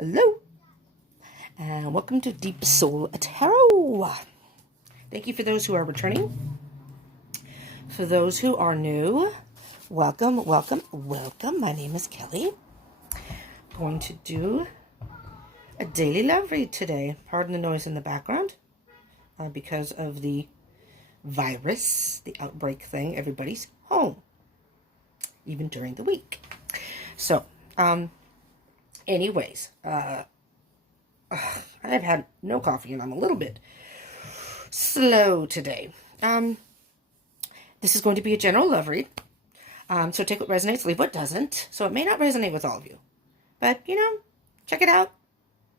Hello, and welcome to Deep Soul Tarot. Thank you for those who are returning. For those who are new, welcome, welcome, welcome. My name is Kelly. Going to do a daily love read today. Pardon the noise in the background because of the virus, the outbreak thing. Everybody's home, even during the week. So, anyways, I've had no coffee and I'm a little bit slow today. This is going to be a general love read. So take what resonates, leave what doesn't. So it may not resonate with all of you. But, check it out.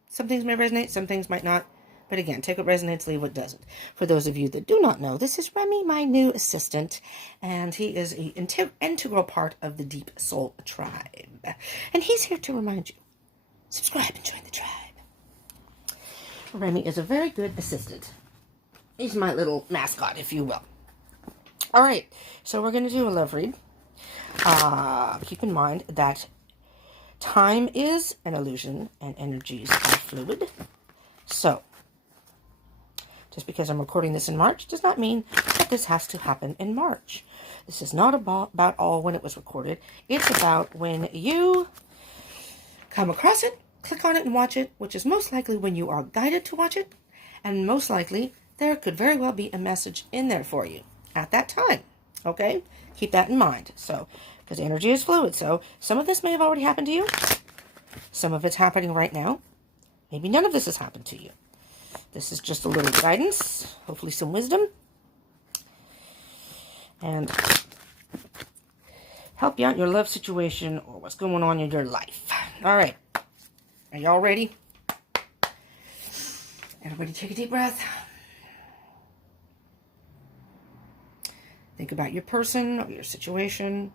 Some things may resonate, some things might not. But again, take what resonates, leave what doesn't. For those of you that do not know, this is Remy, my new assistant. And he is an integral part of the Deep Soul Tribe. And he's here to remind you, subscribe and join the tribe. Remy is a very good assistant. He's my little mascot, if you will. All right, so we're going to do a love read. Keep in mind that time is an illusion and energies are fluid. So, just because I'm recording this in March does not mean that this has to happen in March. This is not about all when it was recorded. It's about when you come across it, click on it and watch it, which is most likely when you are guided to watch it, and most likely there could very well be a message in there for you at that time. Okay? Keep that in mind. So, because energy is fluid, so some of this may have already happened to you. Some of it's happening right now. Maybe none of this has happened to you. This is just a little guidance, hopefully some wisdom, and help you out in your love situation or what's going on in your life. All right. Are y'all ready? Everybody take a deep breath. Think about your person or your situation.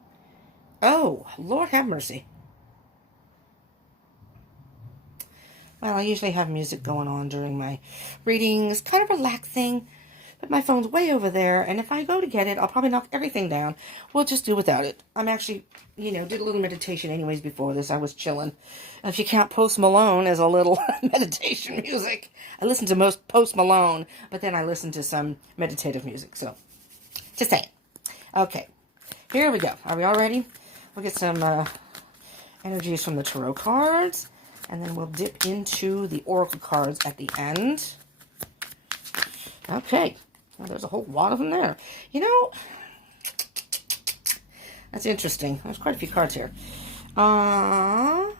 Oh, Lord have mercy. Well, I usually have music going on during my readings, kind of relaxing, but my phone's way over there, and if I go to get it, I'll probably knock everything down. We'll just do without it. I'm actually, did a little meditation anyways before this. I was chilling. If you count Post Malone as a little meditation music, I listen to most Post Malone, but then I listen to some meditative music, so just saying. Okay, here we go. Are we all ready? We'll get some energies from the tarot cards. And then we'll dip into the oracle cards at the end. Okay. Well, there's a whole lot of them there. That's interesting. There's quite a few cards here. I'm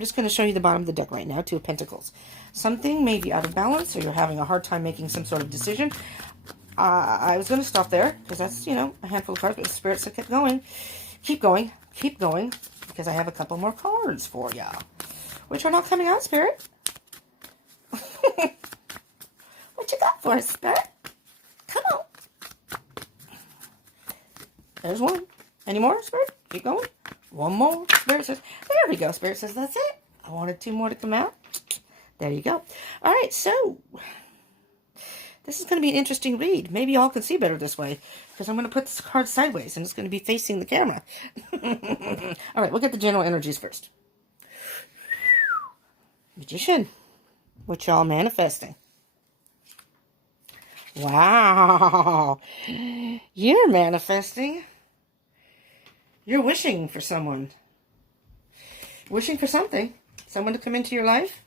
just going to show you the bottom of the deck right now. Two of Pentacles. Something may be out of balance, or you're having a hard time making some sort of decision. I was going to stop there, because that's, a handful of cards, but the Spirit said keep going. Keep going. Keep going. Because I have a couple more cards for ya. Which are not coming out, Spirit. What you got for us, Spirit? Come on. There's one. Any more, Spirit? Keep going. One more. Spirit says, there we go. Spirit says, that's it. I wanted two more to come out. There you go. All right, so this is going to be an interesting read. Maybe y'all can see better this way, because I'm going to put this card sideways, and it's going to be facing the camera. All right, we'll get the general energies first. Magician. What y'all manifesting? Wow. You're manifesting. You're wishing for someone. Wishing for something. Someone to come into your life.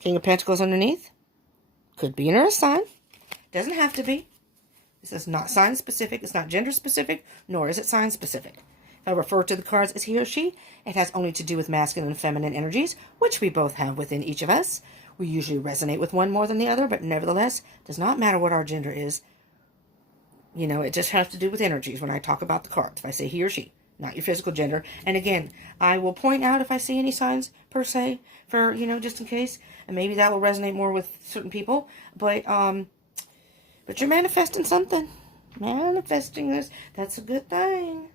King of Pentacles underneath. Could be an earth sign. Doesn't have to be. This is not sign specific. It's not gender specific, nor is it sign specific. If I refer to the cards as he or she, it has only to do with masculine and feminine energies, which we both have within each of us. We usually resonate with one more than the other, but nevertheless, does not matter what our gender is. It just has to do with energies when I talk about the cards. If I say he or she, not your physical gender. And again, I will point out if I see any signs per se for, just in case. And maybe that will resonate more with certain people. But you're manifesting something. Manifesting this. That's a good thing.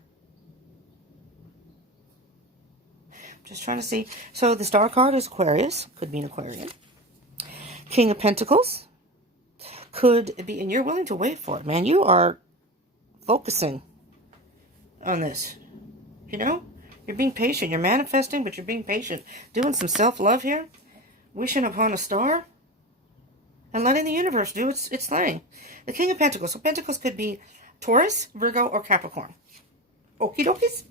Just trying to see. So the star card is Aquarius. Could be an Aquarian. King of Pentacles. Could be, and you're willing to wait for it, man. You are focusing on this. You're being patient. You're manifesting, but you're being patient. Doing some self-love here. Wishing upon a star. And letting the universe do its thing. The King of Pentacles. So Pentacles could be Taurus, Virgo, or Capricorn. Okie dokies.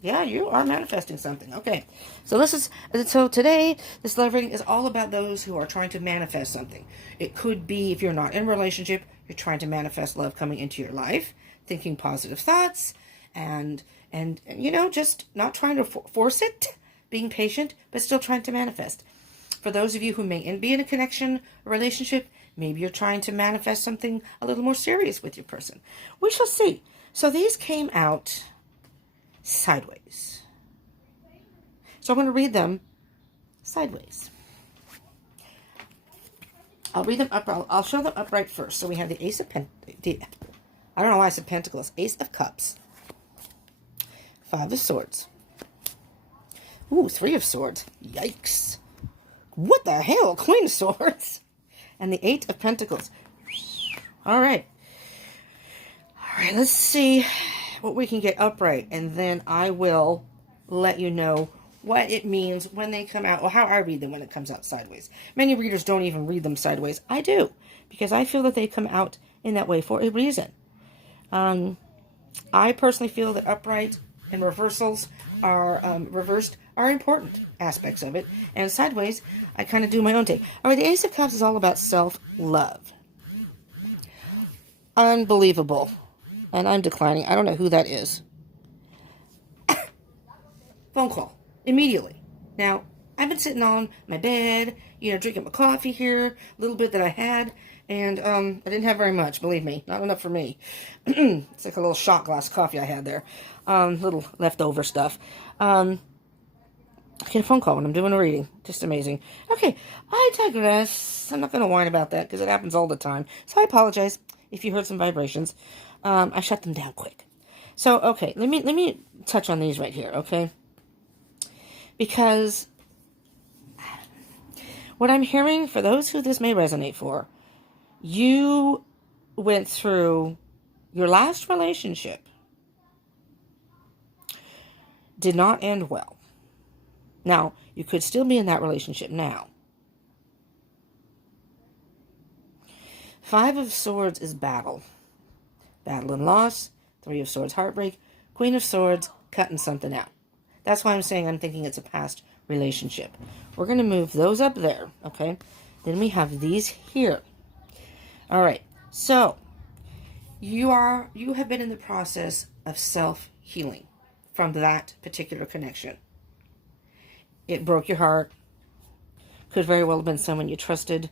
Yeah, you are manifesting something. Okay. So today, this love reading is all about those who are trying to manifest something. It could be, if you're not in a relationship, you're trying to manifest love coming into your life, thinking positive thoughts, and just not trying to force it, being patient, but still trying to manifest. For those of you who may be in a connection, a relationship, maybe you're trying to manifest something a little more serious with your person. We shall see. So these came out sideways. So I'm going to read them sideways. I'll read them up. I'll show them upright first. So we have the Ace of I don't know why I said Pentacles. Ace of Cups. 5 of Swords. Ooh, 3 of Swords. Yikes. What the hell? Queen of Swords. And the 8 of Pentacles. All right. All right, let's see what we can get upright. And then I will let you know what it means when they come out, or how I read them when it comes out sideways. Many readers don't even read them sideways. I do, because I feel that they come out in that way for a reason. I personally feel that upright and reversals are reversed are important aspects of it. And sideways, I kind of do my own take. All right, the Ace of Cups is all about self-love. Unbelievable. And I'm declining. I don't know who that is. Phone call. Immediately. Now, I've been sitting on my bed, drinking my coffee here, a little bit that I had, and I didn't have very much, believe me. Not enough for me. It's like a little shot glass of coffee I had there. Little leftover stuff. I get a phone call when I'm doing a reading. Just amazing. Okay, I digress. I'm not going to whine about that because it happens all the time. So I apologize if you heard some vibrations. I shut them down quick. So, okay, let me touch on these right here, okay? Because what I'm hearing, for those who this may resonate for, you went through your last relationship, did not end well. Now, you could still be in that relationship now. 5 of Swords is battle. Battle and loss. 3 of Swords, heartbreak. Queen of Swords, cutting something out. That's why I'm saying I'm thinking it's a past relationship. We're going to move those up there, okay? Then we have these here. All right. So, you have been in the process of self-healing from that particular connection. It broke your heart. Could very well have been someone you trusted.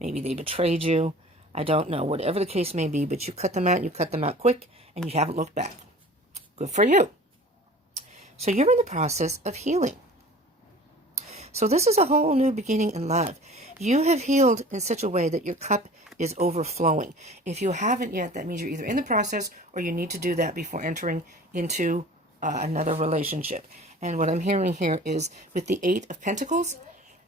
Maybe they betrayed you. I don't know. Whatever the case may be, but you cut them out, and you cut them out quick, and you haven't looked back. Good for you. So you're in the process of healing. So this is a whole new beginning in love. You have healed in such a way that your cup is overflowing. If you haven't yet, that means you're either in the process or you need to do that before entering into another relationship. And what I'm hearing here is with the 8 of Pentacles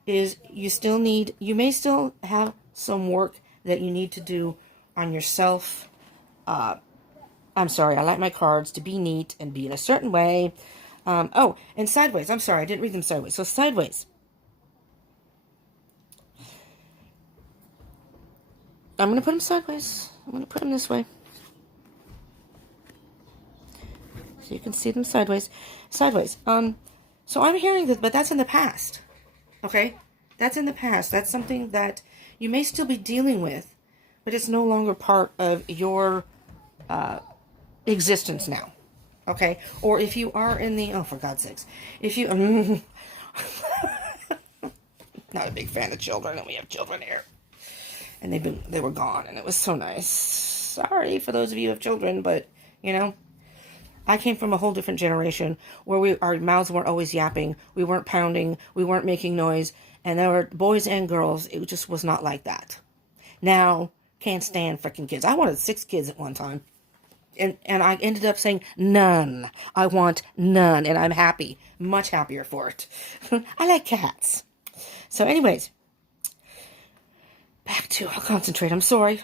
is you may still have some work that you need to do on yourself. I'm sorry, I like my cards to be neat and be in a certain way. And sideways. I'm sorry, I didn't read them sideways. So sideways. I'm going to put them sideways. I'm going to put them this way. So you can see them sideways. Sideways. So I'm hearing this, but that's in the past. Okay? That's in the past. That's something that you may still be dealing with, but it's no longer part of your existence now. Okay? Or if you are in the... Oh, for God's sakes. If you... not a big fan of children, and we have children here. And they were gone, and it was so nice. Sorry for those of you who have children, but, I came from a whole different generation where our mouths weren't always yapping. We weren't pounding. We weren't making noise. And there were boys and girls. It just was not like that. Now, can't stand freaking kids. I wanted 6 kids at one time. And I ended up saying none. I want none. And I'm happy. Much happier for it. I like cats. So anyways. I'll concentrate. I'm sorry.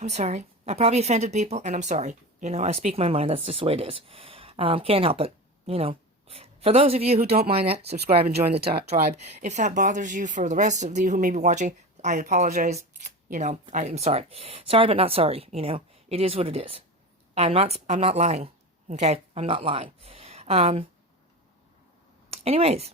I probably offended people, and I'm sorry. I speak my mind. That's just the way it is. Can't help it. you know. For those of you who don't mind that, subscribe and join the tribe. If that bothers you, for the rest of you who may be watching, I apologize. You know, I am sorry. Sorry, but not sorry. You know, it is what it is. I'm not lying. Okay? I'm not lying. Anyways.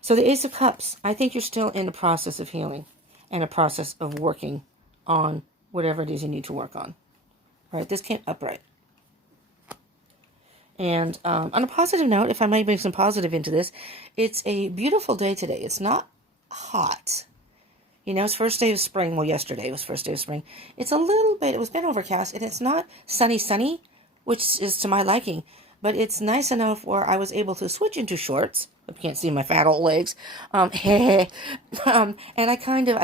So the Ace of Cups, I think you're still in the process of healing and a process of working on whatever it is you need to work on. All right? This came upright. And on a positive note, if I might bring some positive into this, it's a beautiful day today. It's not hot. You know, it's first day of spring. Well, yesterday was first day of spring. It's a little bit, it was been overcast, and it's not sunny, which is to my liking. But it's nice enough where I was able to switch into shorts. Hope you can't see my fat old legs. And I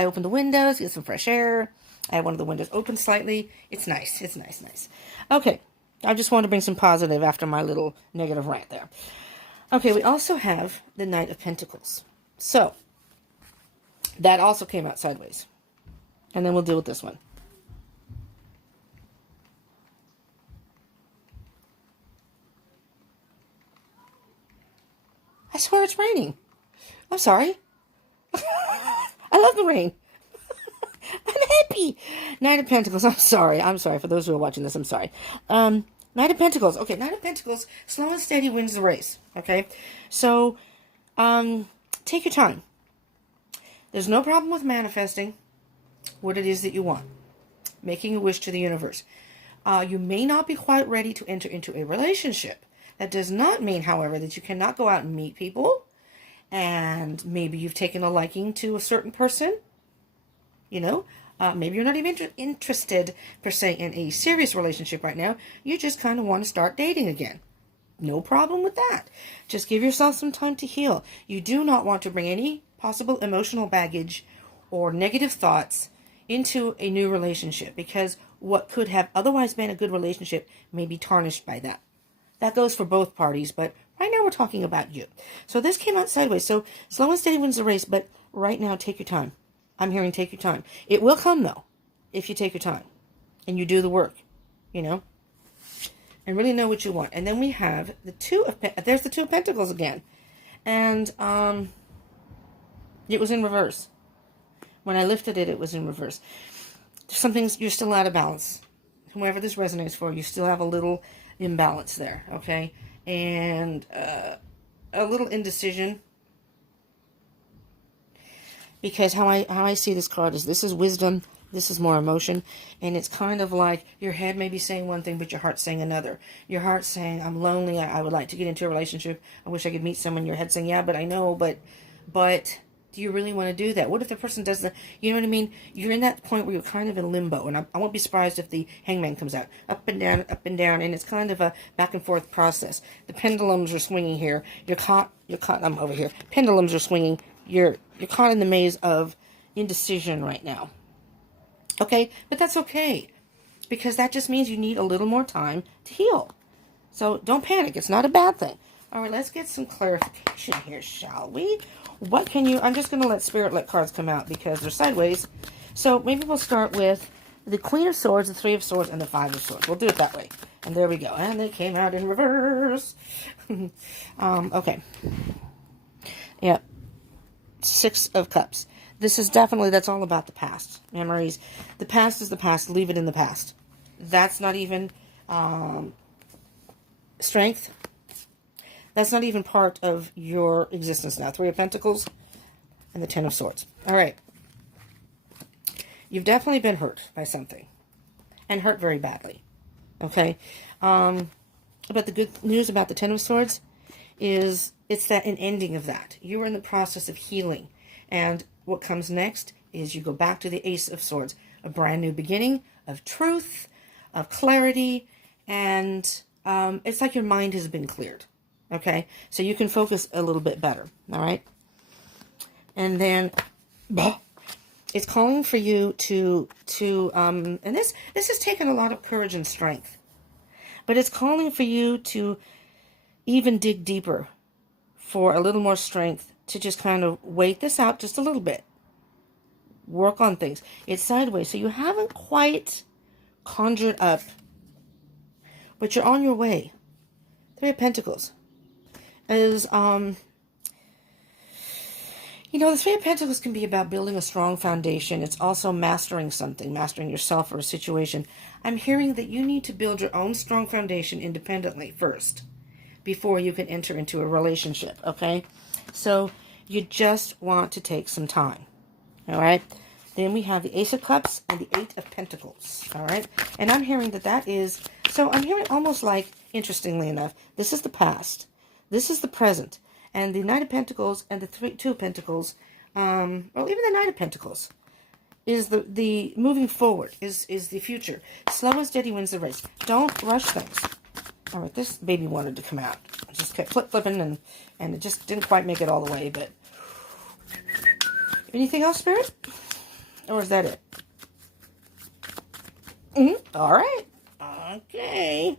opened the windows, get some fresh air. I have one of the windows open slightly. It's nice. It's nice. Okay. I just want to bring some positive after my little negative rant there. Okay, we also have the Knight of Pentacles. So, that also came out sideways. And then we'll deal with this one. I swear it's raining. I'm sorry. I love the rain. I'm happy. Knight of Pentacles. I'm sorry. For those who are watching this, I'm sorry. Knight of Pentacles. Okay, Knight of Pentacles. Slow and steady wins the race. Okay? So, take your time. There's no problem with manifesting what it is that you want. Making a wish to the universe. You may not be quite ready to enter into a relationship. That does not mean, however, that you cannot go out and meet people. And maybe you've taken a liking to a certain person. You know, maybe you're not even interested, per se, in a serious relationship right now. You just kind of want to start dating again. No problem with that. Just give yourself some time to heal. You do not want to bring any possible emotional baggage or negative thoughts into a new relationship, because what could have otherwise been a good relationship may be tarnished by that. That goes for both parties, but right now we're talking about you. So this came out sideways. So slow and steady wins the race, but right now take your time. I'm hearing take your time. It will come, though, if you take your time and you do the work, you know, and really know what you want. And then we have the there's the Two of Pentacles again. And it was in reverse. When I lifted it, it was in reverse. Some things, you're still out of balance. Whoever this resonates for, you still have a little imbalance there, okay? And a little indecision. Because how I see this card is, this is wisdom, this is more emotion, and it's kind of like your head may be saying one thing, but your heart's saying another. Your heart's saying, I'm lonely, I would like to get into a relationship, I wish I could meet someone. Your head's saying, yeah, but I know, but do you really want to do that? What if the person does the, you know what I mean? You're in that point where you're kind of in limbo, and I won't be surprised if the Hangman comes out. Up and down, and it's kind of a back and forth process. The pendulums are swinging here. You're caught, I'm over here. Pendulums are swinging. You're caught in the maze of indecision right now. Okay? But that's okay. Because that just means you need a little more time to heal. So don't panic. It's not a bad thing. All right, let's get some clarification here, shall we? What can you... I'm just going to let Spirit let cards come out because they're sideways. So maybe we'll start with the Queen of Swords, the Three of Swords, and the Five of Swords. We'll do it that way. And there we go. And they came out in reverse. Okay. Yeah. Six of Cups. This is definitely, that's all about the past. Memories. The past is the past. Leave it in the past. That's not even strength. That's not even part of your existence now. Three of Pentacles and the Ten of Swords. All right. You've definitely been hurt by something. And hurt very badly. Okay? But the good news about the Ten of Swords is it's that an ending of that. You are in the process of healing. And what comes next is you go back to the Ace of Swords. A brand new beginning of truth, of clarity, and it's like your mind has been cleared. Okay? So you can focus a little bit better. All right? And then it's calling for you to and this has taken a lot of courage and strength. But it's calling for you to even dig deeper for a little more strength to just kind of wait this out just a little bit. Work on things. It's sideways, so you haven't quite conjured up, but you're on your way. Three of Pentacles is, the Three of Pentacles can be about building a strong foundation. It's also mastering something, mastering yourself or a situation. I'm hearing that you need to build your own strong foundation independently first before you can enter into a relationship, okay? So you just want to take some time, all right? Then we have the Ace of Cups and the Eight of Pentacles, all right? And I'm hearing that is, so I'm hearing almost like, interestingly enough, this is the past, this is the present, and the Knight of Pentacles and the Two of Pentacles, even the Knight of Pentacles, is the moving forward, is the future. Slow and steady wins the race. Don't rush things. All right, this baby wanted to come out. I just kept flipping, and it just didn't quite make it all the way, but... Anything else, Spirit? Or is that it? All right. Okay.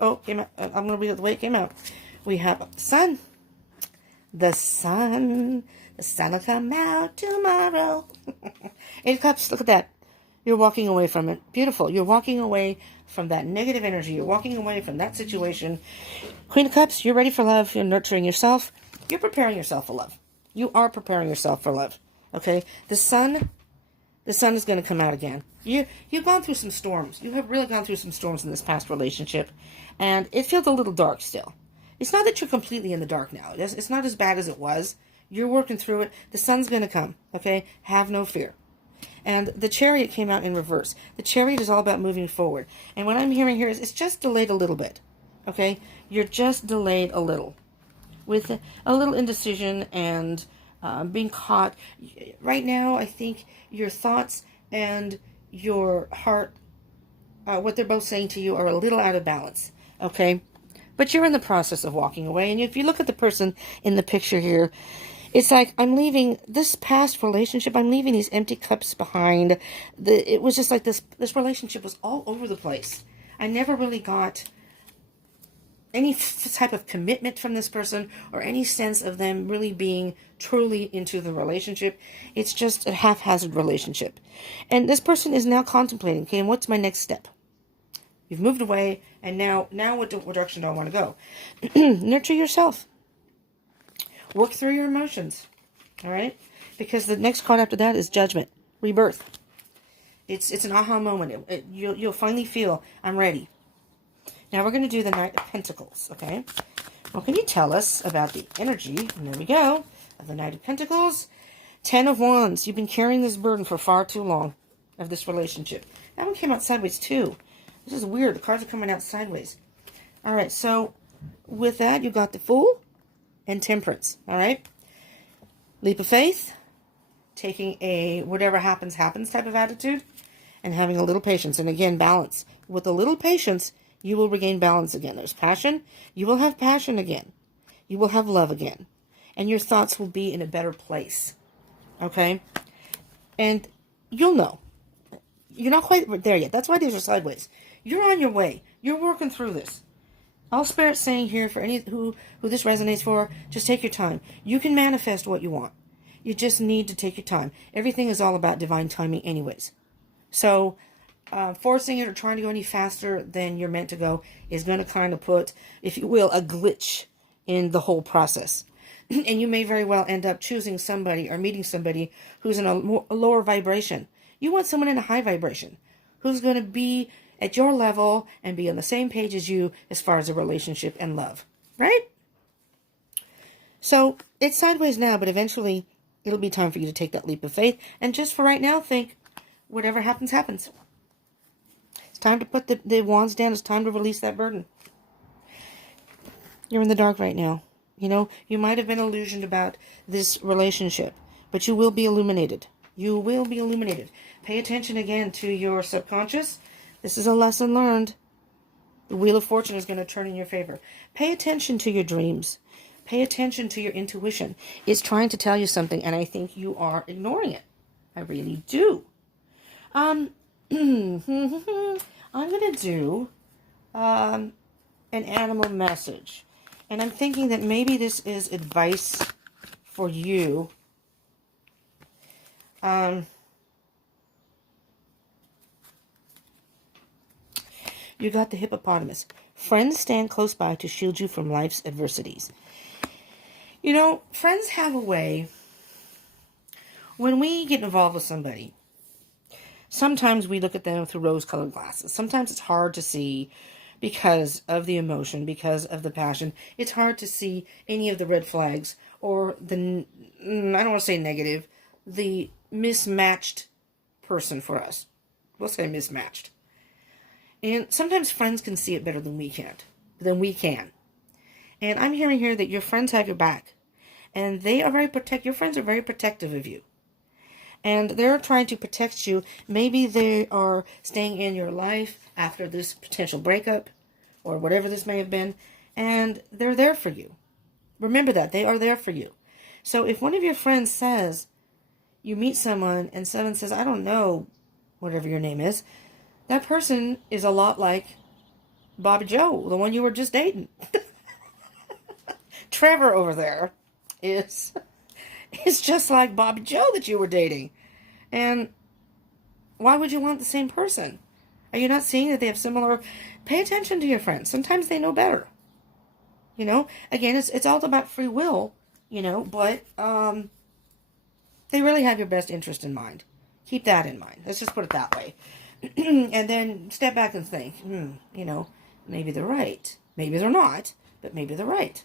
Oh, came out. I'm going to read it the way it came out. We have the sun. The sun. The sun will come out tomorrow. Eight of Cups. Look at that. You're walking away from it. Beautiful. You're walking away from that negative energy. You're walking away from that situation. Queen of Cups. You're ready for love. You're nurturing yourself. You're preparing yourself for love. You are preparing yourself for love. Okay? The sun is going to come out again. You've gone through some storms. You have really gone through some storms in this past relationship. And it feels a little dark still. It's not that you're completely in the dark now. It's not as bad as it was. You're working through it. The sun's going to come. Okay? Have no fear. And the Chariot came out in reverse. The Chariot is all about moving forward. And what I'm hearing here is it's just delayed a little bit. Okay? You're just delayed a little. With a little indecision and being caught. Right now, I think your thoughts and your heart, what they're both saying to you, are a little out of balance. Okay? But you're in the process of walking away. And if you look at the person in the picture here, it's like, I'm leaving this past relationship. I'm leaving these empty cups behind. It was just like this relationship was all over the place. I never really got any type of commitment from this person or any sense of them really being truly into the relationship. It's just a haphazard relationship. And this person is now contemplating, okay, and what's my next step? You've moved away, and now what direction do I want to go? Nurture yourself. Work through your emotions, all right? Because the next card after that is Judgment, Rebirth. It's an aha moment. You'll finally feel, I'm ready. Now we're going to do the Knight of Pentacles, okay? What can you tell us about the energy, and there we go, of the Knight of Pentacles? Ten of Wands. You've been carrying this burden for far too long of this relationship. That one came out sideways too. This is weird. The cards are coming out sideways. All right, so with that, you got the Fool and Temperance, all right? Leap of faith, taking a whatever happens, happens type of attitude, and having a little patience. And again, balance. With a little patience, you will regain balance again. There's passion. You will have passion again. You will have love again. And your thoughts will be in a better place. Okay? And you'll know. You're not quite there yet. That's why these are sideways. You're on your way. You're working through this. All Spirit's saying here, for any who this resonates for, just take your time. You can manifest what you want. You just need to take your time. Everything is all about divine timing anyways. So, forcing it or trying to go any faster than you're meant to go is going to kind of put, if you will, a glitch in the whole process. And you may very well end up choosing somebody or meeting somebody who's in a lower vibration. You want someone in a high vibration who's going to be at your level and be on the same page as you as far as a relationship and love. Right? So, it's sideways now, but eventually it'll be time for you to take that leap of faith. And just for right now, think, whatever happens, happens. It's time to put the wands down. It's time to release that burden. You're in the dark right now. You know, you might have been illusioned about this relationship, but you will be illuminated. You will be illuminated. Pay attention again to your subconscious. This is a lesson learned. The Wheel of Fortune is going to turn in your favor. Pay attention to your dreams. Pay attention to your intuition. It's trying to tell you something, and I think you are ignoring it. I really do. I'm going to do an animal message. And I'm thinking that maybe this is advice for you. You got the hippopotamus. Friends stand close by to shield you from life's adversities. You know, friends have a way, when we get involved with somebody, sometimes we look at them through rose-colored glasses. Sometimes it's hard to see because of the emotion, because of the passion. It's hard to see any of the red flags or the, I don't want to say negative, the mismatched person for us. We'll say mismatched. And sometimes friends can see it better than we can. And I'm hearing here that your friends have your back. And they are your friends are very protective of you. And they're trying to protect you. Maybe they are staying in your life after this potential breakup or whatever this may have been. And they're there for you. Remember that. They are there for you. So if one of your friends says, you meet someone and someone says, I don't know, whatever your name is, that person is a lot like Bobby Joe, the one you were just dating. Trevor over there is just like Bobby Joe that you were dating. And why would you want the same person? Are you not seeing that they have similar? Pay attention to your friends. Sometimes they know better. You know, again, it's all about free will, you know, but they really have your best interest in mind. Keep that in mind. Let's just put it that way. And then step back and think, you know, maybe they're right. Maybe they're not, but maybe they're right.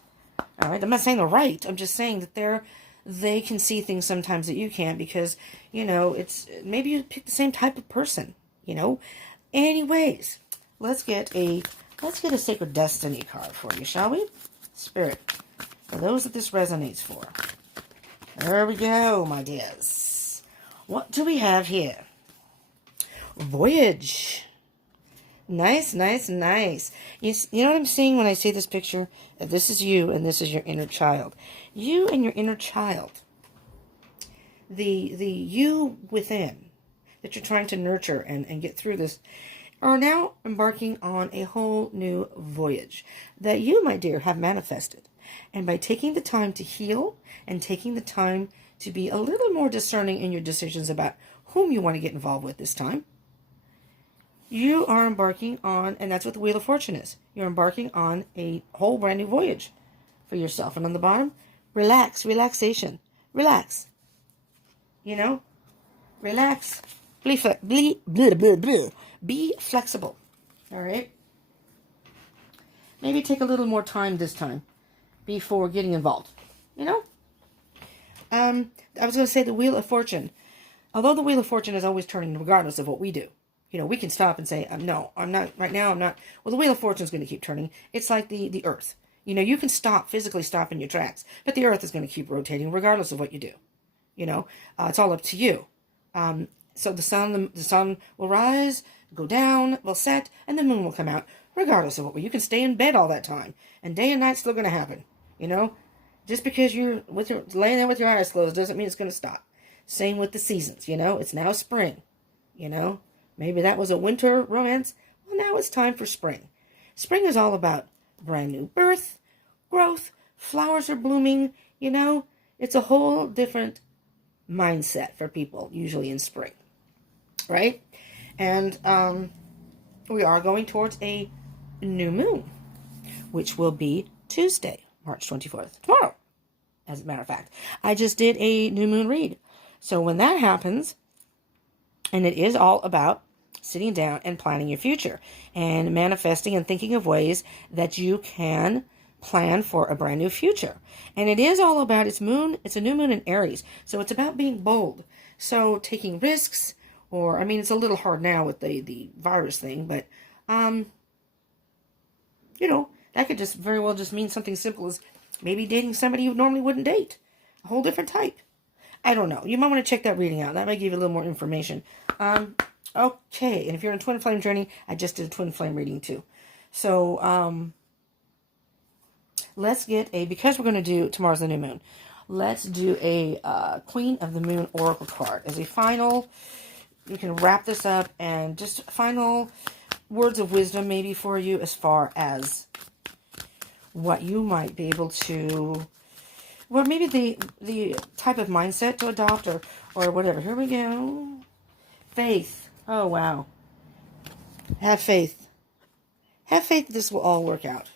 All right, I'm not saying they're right. I'm just saying that they can see things sometimes that you can't because, you know, it's maybe you pick the same type of person, you know. Anyways, let's get a Sacred Destiny card for you, shall we? Spirit, for those that this resonates for. There we go, my dears. What do we have here? Voyage. Nice, nice, nice. You know what I'm seeing when I see this picture? This is you and this is your inner child. You and your inner child. The you within that you're trying to nurture and get through this are now embarking on a whole new voyage that you, my dear, have manifested. And by taking the time to heal and taking the time to be a little more discerning in your decisions about whom you want to get involved with this time, you are embarking on, and that's what the Wheel of Fortune is, you're embarking on a whole brand new voyage for yourself. And on the bottom, relaxation. Relax. You know? Relax. Be flexible. All right? Maybe take a little more time this time before getting involved. You know? I was going to say the Wheel of Fortune. Although the Wheel of Fortune is always turning regardless of what we do. You know, we can stop and say, no, I'm not, right now I'm not. Well, the Wheel of Fortune is going to keep turning. It's like the Earth. You know, you can physically stop in your tracks, but the Earth is going to keep rotating regardless of what you do. You know, it's all up to you. So the sun will rise, go down, will set, and the moon will come out, regardless of what. You can stay in bed all that time, and day and night's still going to happen. You know, just because you're laying there with your eyes closed doesn't mean it's going to stop. Same with the seasons. You know, it's now spring. You know. Maybe that was a winter romance. Well, now it's time for spring. Spring is all about brand new birth, growth, flowers are blooming, you know. It's a whole different mindset for people, usually in spring, right? And we are going towards a new moon, which will be Tuesday, March 24th, tomorrow, as a matter of fact. I just did a new moon read. So when that happens, and it is all about sitting down and planning your future and manifesting and thinking of ways that you can plan for a brand new future. And it is all about it's a new moon in Aries. So it's about being bold. So taking risks, or, I mean, it's a little hard now with the virus thing, but, you know, that could just very well just mean something simple as maybe dating somebody you normally wouldn't date. A whole different type. I don't know. You might want to check that reading out. That might give you a little more information. Okay. And if you're in a twin flame journey, I just did a twin flame reading too. So, let's get because we're going to do, tomorrow's the new moon, let's do a Queen of the Moon Oracle card as a final. You can wrap this up and just final words of wisdom maybe for you as far as what you might be able to, well, maybe the type of mindset to adopt or whatever. Here we go. Faith. Oh, wow. Have faith. have faith that this will all work out.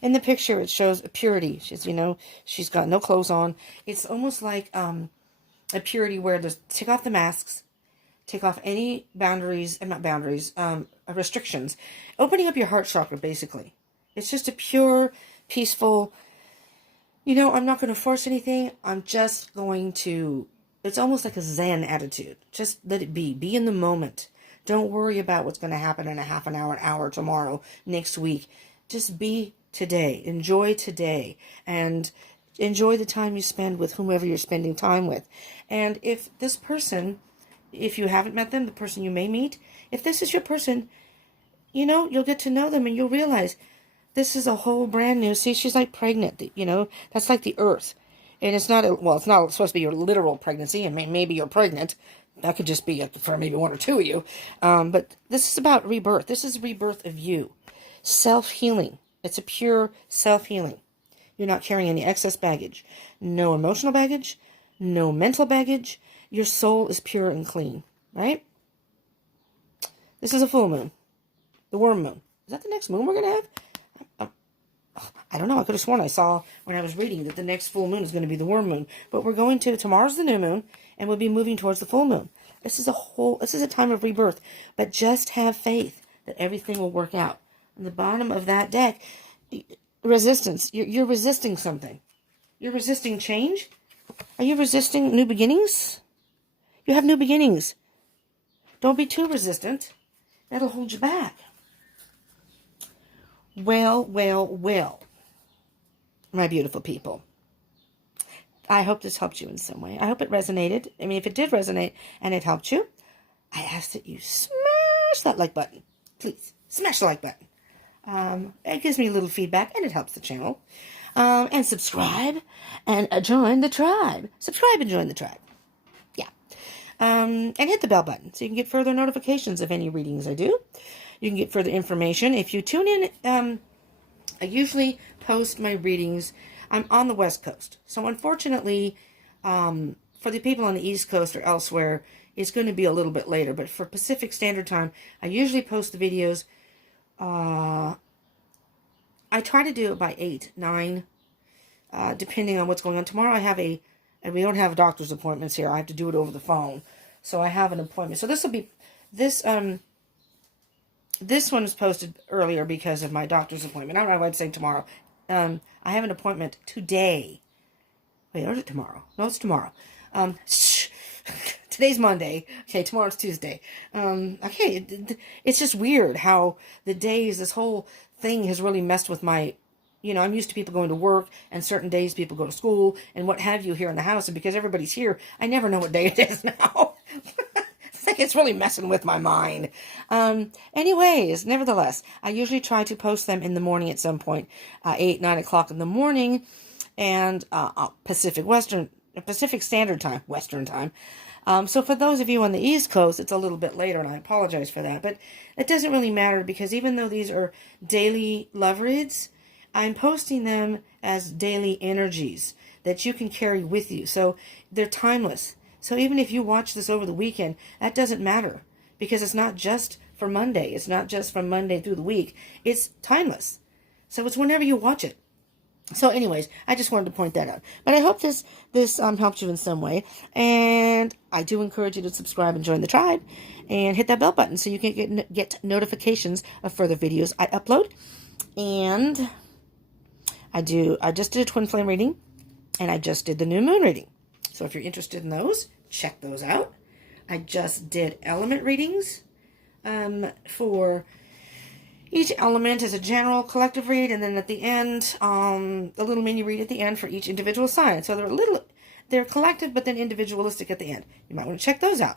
In the picture, it shows a purity. She's got no clothes on. It's almost like a purity where there's take off the masks, take off any boundaries, not boundaries, restrictions. Opening up your heart chakra, basically. It's just a pure, peaceful, I'm not going to force anything. I'm just going to, it's almost like a Zen attitude. Just let it be. Be in the moment. Don't worry about what's going to happen in a half an hour, tomorrow, next week. Just be today. Enjoy today. And enjoy the time you spend with whomever you're spending time with. And if this person, if you haven't met them, the person you may meet, if this is your person, you'll get to know them and you'll realize this is a whole brand new, see, she's like pregnant, that's like the earth. And it's not supposed to be your literal pregnancy, and maybe you're pregnant. That could just be for maybe one or two of you. But this is about rebirth. This is rebirth of you. Self-healing. It's a pure self-healing. You're not carrying any excess baggage. No emotional baggage. No mental baggage. Your soul is pure and clean. Right? This is a full moon. The worm moon. Is that the next moon we're going to have? I don't know. I could have sworn I saw when I was reading that the next full moon is going to be the worm moon. But we're going to, tomorrow's the new moon, and we'll be moving towards the full moon. This is a time of rebirth. But just have faith that everything will work out. On the bottom of that deck, resistance. You're resisting something. You're resisting change. Are you resisting new beginnings? You have new beginnings. Don't be too resistant. That'll hold you back. Well, my beautiful people. I hope this helped you in some way. I hope it resonated. I mean, if it did resonate and it helped you, I ask that you smash that like button. Please, smash the like button. It gives me a little feedback and it helps the channel. And subscribe and join the tribe. Subscribe and join the tribe. Yeah. And hit the bell button so you can get further notifications of any readings I do. You can get further information. If you tune in, I usually post my readings. I'm on the West Coast. So unfortunately, for the people on the East Coast or elsewhere, it's going to be a little bit later. But for Pacific Standard Time, I usually post the videos. I try to do it by 8, 9, depending on what's going on. Tomorrow I have and we don't have doctor's appointments here. I have to do it over the phone. So I have an appointment. So this will be, this one was posted earlier because of my doctor's appointment. I don't know why I'm saying tomorrow. I have an appointment today. Wait, or is it tomorrow? No, it's tomorrow. Today's Monday. Okay, tomorrow's Tuesday. Okay, it's just weird how the days, this whole thing has really messed with my, I'm used to people going to work and certain days people go to school and what have you here in the house. And because everybody's here, I never know what day it is now. It's really messing with my mind. Anyways, nevertheless, I usually try to post them in the morning at some point, 8, 9 o'clock in the morning, and Pacific Standard Time, Western Time. So for those of you on the East Coast, it's a little bit later, and I apologize for that. But it doesn't really matter because even though these are daily love reads, I'm posting them as daily energies that you can carry with you. So they're timeless. So even if you watch this over the weekend, that doesn't matter because it's not just for Monday. It's not just from Monday through the week. It's timeless. So it's whenever you watch it. So anyways, I just wanted to point that out. But I hope this helped you in some way. And I do encourage you to subscribe and join the tribe and hit that bell button so you can get notifications of further videos I upload. And I just did a twin flame reading and I just did the new moon reading. So if you're interested in those, check those out. I just did element readings for each element as a general collective read, and then at the end, a little mini read at the end for each individual sign. So they're collective, but then individualistic at the end. You might want to check those out.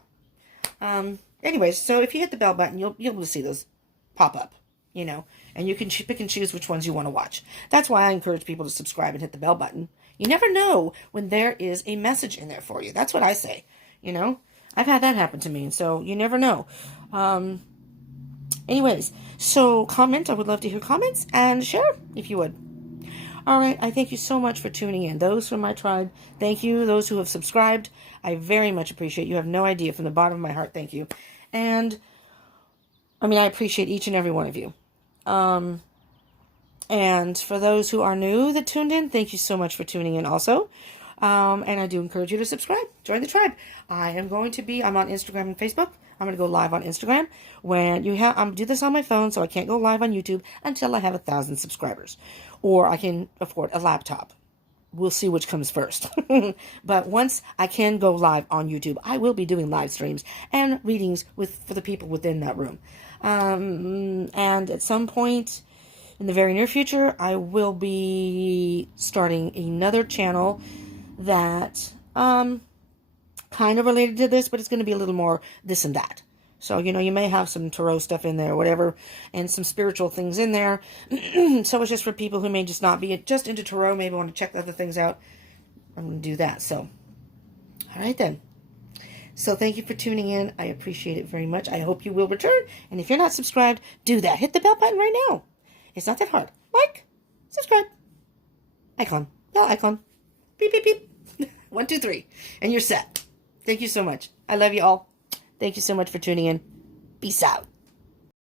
Anyways, so if you hit the bell button, you'll be able to see those pop up, and you can pick and choose which ones you want to watch. That's why I encourage people to subscribe and hit the bell button. You never know when there is a message in there for you. That's what I say. I've had that happen to me, and so you never know. Anyways, so comment. I would love to hear comments and share if you would. All right. I thank you so much for tuning in. Those from my tribe, thank you. Those who have subscribed, I very much appreciate you. You have no idea from the bottom of my heart. Thank you. And I mean, I appreciate each and every one of you. And for those who are new that tuned in, thank you so much for tuning in also. And I do encourage you to subscribe. Join the tribe. I'm on Instagram and Facebook. I'm going to go live on Instagram. I'm do this on my phone, so I can't go live on YouTube until I have 1,000 subscribers. Or I can afford a laptop. We'll see which comes first. But once I can go live on YouTube, I will be doing live streams and readings for the people within that room. And at some point in the very near future, I will be starting another channel that kind of related to this, but it's going to be a little more this and that. So, you may have some tarot stuff in there, whatever, and some spiritual things in there. So it's just for people who may just not be just into tarot, maybe want to check other things out. I'm going to do that. So, all right then. So thank you for tuning in. I appreciate it very much. I hope you will return. And if you're not subscribed, do that. Hit the bell button right now. It's not that hard. Like, subscribe. Icon. Bell icon. Beep, beep, beep. 1, 2, 3. And you're set. Thank you so much. I love you all. Thank you so much for tuning in. Peace out.